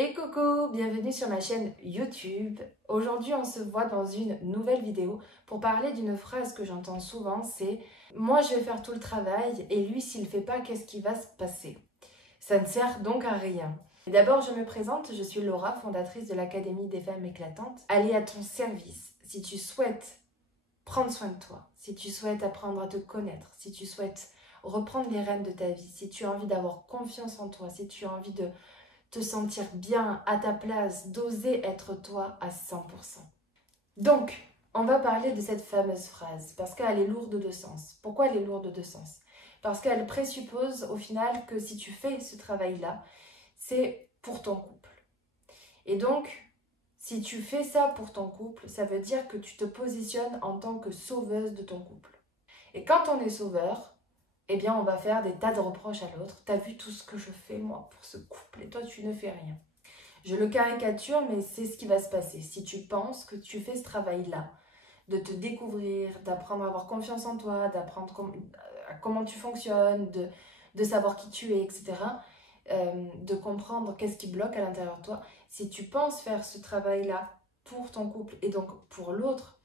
Et coucou, bienvenue sur ma chaîne YouTube. Aujourd'hui, on se voit dans une nouvelle vidéo pour parler d'une phrase que j'entends souvent, c'est « Moi, je vais faire tout le travail et lui, s'il ne fait pas, qu'est-ce qui va se passer ?» Ça ne sert donc à rien. D'abord, je me présente, je suis Laura, fondatrice de l'Académie des femmes éclatantes. Elle est à ton service. Si tu souhaites prendre soin de toi, si tu souhaites apprendre à te connaître, si tu souhaites reprendre les rênes de ta vie, si tu as envie d'avoir confiance en toi, si tu as envie de te sentir bien à ta place, d'oser être toi à 100%. Donc, on va parler de cette fameuse phrase parce qu'elle est lourde de sens. Pourquoi elle est lourde de sens? Parce qu'elle présuppose au final que si tu fais ce travail-là, c'est pour ton couple. Et donc, si tu fais ça pour ton couple, ça veut dire que tu te positionnes en tant que sauveuse de ton couple. Et quand on est sauveur, eh bien, on va faire des tas de reproches à l'autre. T'as vu tout ce que je fais, moi, pour ce couple, et toi, tu ne fais rien. Je le caricature, mais c'est ce qui va se passer. Si tu penses que tu fais ce travail-là, de te découvrir, d'apprendre à avoir confiance en toi, d'apprendre comment tu fonctionnes, de savoir qui tu es, etc., de comprendre qu'est-ce qui bloque à l'intérieur de toi, si tu penses faire ce travail-là pour ton couple et donc pour l'autre,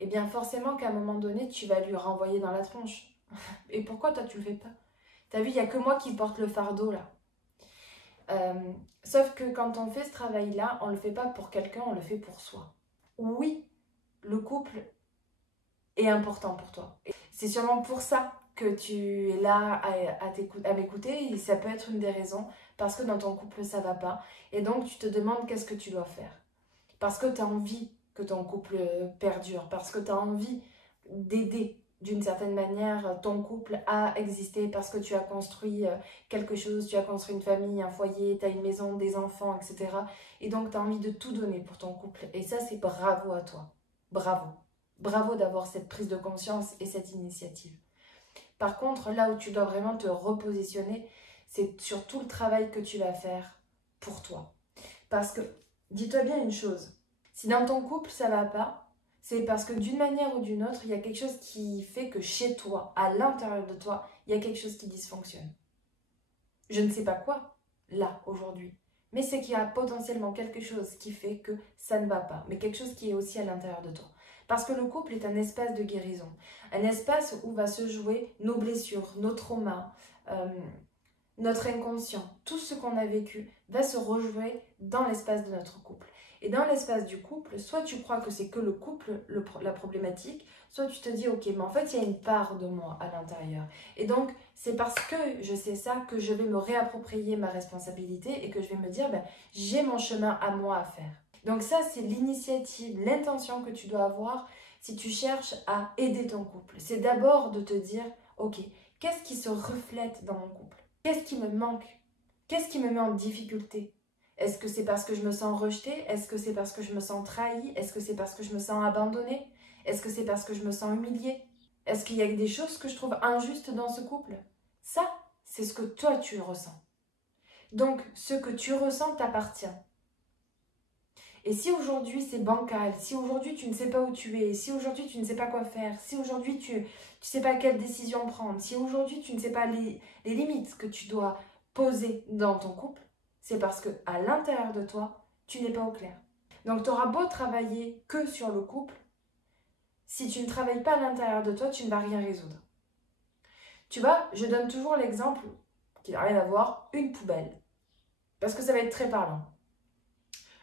eh bien, forcément qu'à un moment donné, tu vas lui renvoyer dans la tronche. Et pourquoi toi tu le fais pas? T'as vu, il n'y a que moi qui porte le fardeau là. Sauf que quand on fait ce travail-là, on ne le fait pas pour quelqu'un, on le fait pour soi. Oui, le couple est important pour toi. C'est sûrement pour ça que tu es là à m'écouter, et ça peut être une des raisons, parce que dans ton couple ça va pas. Et donc tu te demandes qu'est-ce que tu dois faire. Parce que tu as envie que ton couple perdure, parce que tu as envie d'aider d'une certaine manière ton couple à exister, parce que tu as construit quelque chose, tu as construit une famille, un foyer, tu as une maison, des enfants, etc. Et donc tu as envie de tout donner pour ton couple. Et ça, c'est bravo à toi. Bravo. Bravo d'avoir cette prise de conscience et cette initiative. Par contre, là où tu dois vraiment te repositionner, c'est sur tout le travail que tu vas faire pour toi. Parce que, dis-toi bien une chose, si dans ton couple ça va pas, c'est parce que d'une manière ou d'une autre, il y a quelque chose qui fait que chez toi, à l'intérieur de toi, il y a quelque chose qui dysfonctionne. Je ne sais pas quoi, là, aujourd'hui, mais c'est qu'il y a potentiellement quelque chose qui fait que ça ne va pas, mais quelque chose qui est aussi à l'intérieur de toi. Parce que le couple est un espace de guérison, un espace où va se jouer nos blessures, nos traumas, notre inconscient, tout ce qu'on a vécu va se rejouer dans l'espace de notre couple. Et dans l'espace du couple, soit tu crois que c'est que le couple la problématique, soit tu te dis ok, mais en fait il y a une part de moi à l'intérieur. Et donc c'est parce que je sais ça que je vais me réapproprier ma responsabilité et que je vais me dire ben, j'ai mon chemin à moi à faire. Donc ça c'est l'initiative, l'intention que tu dois avoir si tu cherches à aider ton couple. C'est d'abord de te dire ok, qu'est-ce qui se reflète dans mon couple? Qu'est-ce qui me manque? Qu'est-ce qui me met en difficulté? Est-ce que c'est parce que je me sens rejetée? Est-ce que c'est parce que je me sens trahie? Est-ce que c'est parce que je me sens abandonnée? Est-ce que c'est parce que je me sens humiliée? Est-ce qu'il y a des choses que je trouve injustes dans ce couple? Ça, c'est ce que toi tu ressens. Donc, ce que tu ressens t'appartient. Et si aujourd'hui c'est bancal, si aujourd'hui tu ne sais pas où tu es, si aujourd'hui tu ne sais pas quoi faire, si aujourd'hui tu ne sais pas quelle décision prendre, si aujourd'hui tu ne sais pas les limites que tu dois poser dans ton couple, c'est parce que à l'intérieur de toi, tu n'es pas au clair. Donc tu auras beau travailler que sur le couple, si tu ne travailles pas à l'intérieur de toi, tu ne vas rien résoudre. Tu vois, je donne toujours l'exemple qui n'a rien à voir, une poubelle. Parce que ça va être très parlant.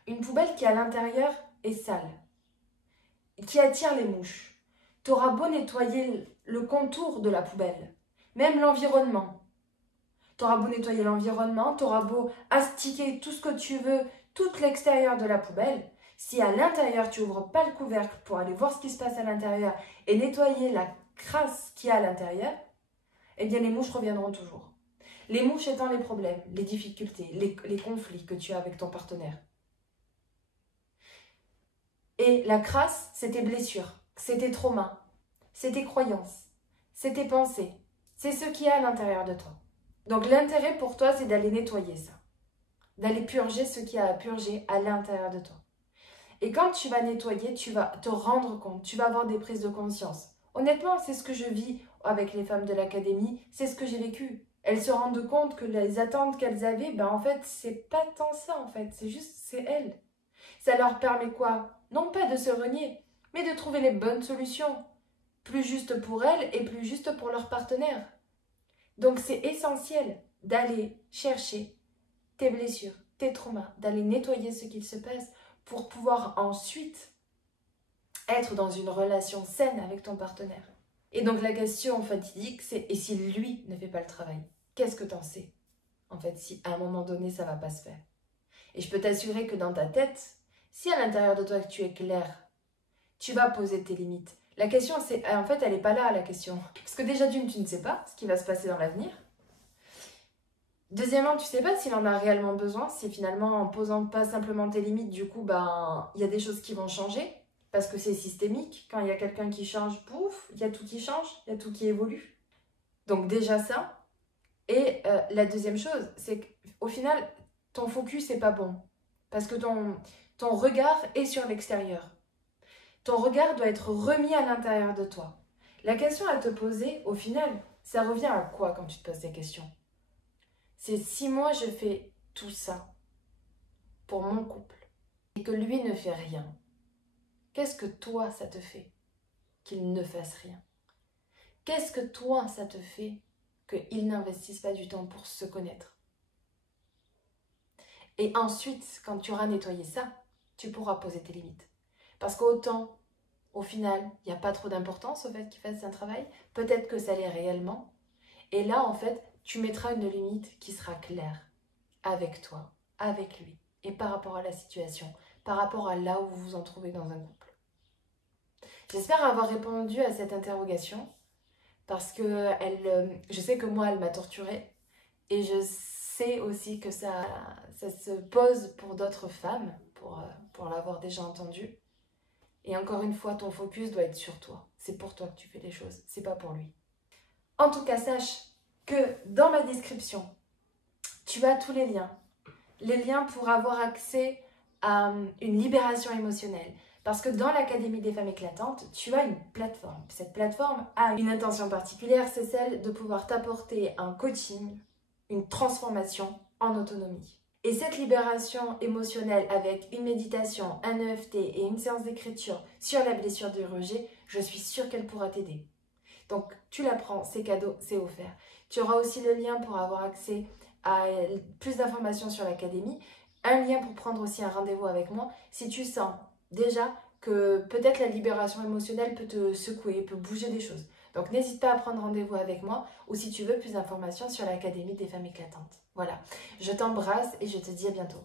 Une poubelle qui à l'intérieur est sale, qui attire les mouches. Tu auras beau nettoyer le contour de la poubelle, même l'environnement. Tu auras beau nettoyer l'environnement, tu auras beau astiquer tout ce que tu veux, tout l'extérieur de la poubelle. Si à l'intérieur, tu n'ouvres pas le couvercle pour aller voir ce qui se passe à l'intérieur et nettoyer la crasse qu'il y a à l'intérieur, eh bien les mouches reviendront toujours. Les mouches étant les problèmes, les difficultés, les conflits que tu as avec ton partenaire. Et la crasse, c'est tes blessures, c'est tes traumas, c'est tes croyances, c'est tes pensées. C'est ce qu'il y a à l'intérieur de toi. Donc l'intérêt pour toi, c'est d'aller nettoyer ça. D'aller purger ce qu'il y a à purger à l'intérieur de toi. Et quand tu vas nettoyer, tu vas te rendre compte, tu vas avoir des prises de conscience. Honnêtement, c'est ce que je vis avec les femmes de l'académie, c'est ce que j'ai vécu. elles se rendent compte que les attentes qu'elles avaient, ben en fait, c'est pas tant ça en fait, c'est juste, c'est elles. Ça leur permet quoi? Non pas de se renier, mais de trouver les bonnes solutions, plus justes pour elles et plus justes pour leur partenaire. Donc c'est essentiel d'aller chercher tes blessures, tes traumas, d'aller nettoyer ce qu'il se passe pour pouvoir ensuite être dans une relation saine avec ton partenaire. Et donc la question fatidique, c'est et si lui ne fait pas le travail? Qu'est-ce que t'en sais? En fait, si à un moment donné, ça va pas se faire. Et je peux t'assurer que dans ta tête, si à l'intérieur de toi que tu es clair, tu vas poser tes limites. La question, c'est, en fait, elle n'est pas là, la question. Parce que déjà, d'une, tu ne sais pas ce qui va se passer dans l'avenir. Deuxièmement, tu sais pas s'il en a réellement besoin, si finalement, en posant pas simplement tes limites, du coup, ben, il y a des choses qui vont changer. Parce que c'est systémique. Quand il y a quelqu'un qui change, pouf, il y a tout qui change, il y a tout qui évolue. Donc déjà ça. Et la deuxième chose, c'est qu'au final, ton focus n'est pas bon. Parce que ton regard est sur l'extérieur. Ton regard doit être remis à l'intérieur de toi. La question à te poser, au final, ça revient à quoi quand tu te poses des questions? C'est si moi je fais tout ça pour mon couple et que lui ne fait rien, qu'est-ce que toi ça te fait qu'il ne fasse rien? Qu'est-ce que toi ça te fait qu'il n'investisse pas du temps pour se connaître? Et ensuite, quand tu auras nettoyé ça, tu pourras poser tes limites. Parce qu'autant, au final, il n'y a pas trop d'importance au fait qu'il fasse un travail, peut-être que ça l'est réellement. Et là, en fait, tu mettras une limite qui sera claire avec toi, avec lui, et par rapport à la situation, par rapport à là où vous vous en trouvez dans un couple. J'espère avoir répondu à cette interrogation, parce que je sais que moi, elle m'a torturée, et je sais aussi que ça se pose pour d'autres femmes, pour l'avoir déjà entendu. Et encore une fois, ton focus doit être sur toi. C'est pour toi que tu fais les choses, c'est pas pour lui. En tout cas, sache que dans ma description, tu as tous les liens. Les liens pour avoir accès à une libération émotionnelle. Parce que dans l'Académie des femmes éclatantes, tu as une plateforme. Cette plateforme a une intention particulière, c'est celle de pouvoir t'apporter un coaching, une transformation en autonomie. Et cette libération émotionnelle avec une méditation, un EFT et une séance d'écriture sur la blessure du rejet, je suis sûre qu'elle pourra t'aider. Donc tu la prends, c'est cadeau, c'est offert. Tu auras aussi le lien pour avoir accès à plus d'informations sur l'académie, un lien pour prendre aussi un rendez-vous avec moi si tu sens déjà que peut-être la libération émotionnelle peut te secouer, peut bouger des choses. Donc n'hésite pas à prendre rendez-vous avec moi ou si tu veux plus d'informations sur l'Académie des femmes éclatantes. Voilà, je t'embrasse et je te dis à bientôt.